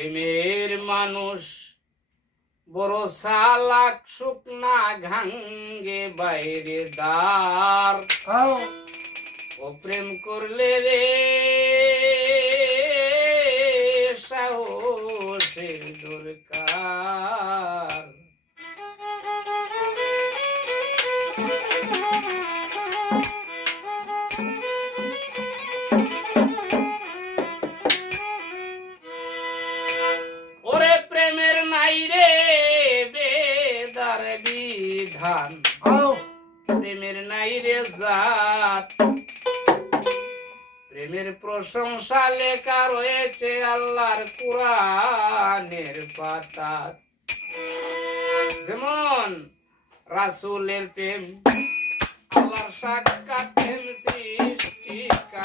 প্রেমের মানুষ বড় সালাক শুকনা ঘাঙ্গে বাইরে দার ও প্রেম করলে রে দরকার। ধান প্রেমের নাই রে জাত। প্রেমের প্রশংসা লেখা রয়েছে আল্লাহর কুরানের পাতা যেমন রাসুলের প্রেম আল্লাহ সাক্ষাৎ প্রেম সৃষ্টিকা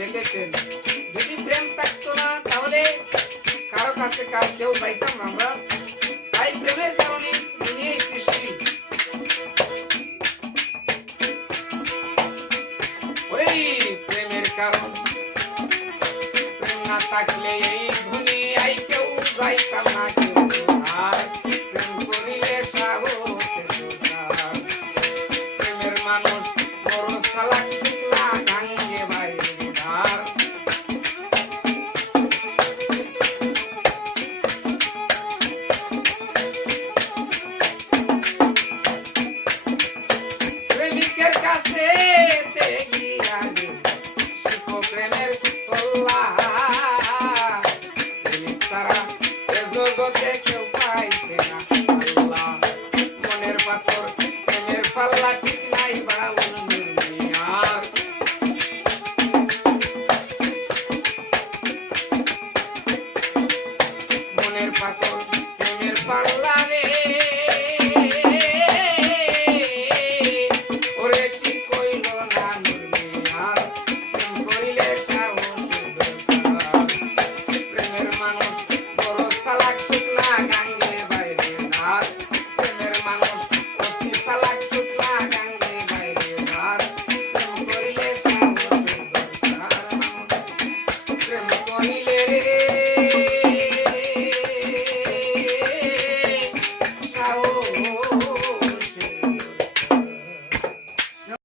রেখেছেন যদি প্রেম থাকতো না, তাহলে কারও কাছে কার কেউ যাইতাম না আমরা। তাই প্রেমের কারণে ওই প্রেমের কারণ। প্রেম না থাকলে এই দুনিয়ায় কেউ যাইতাম না, কেউ আর প্রেম করিলে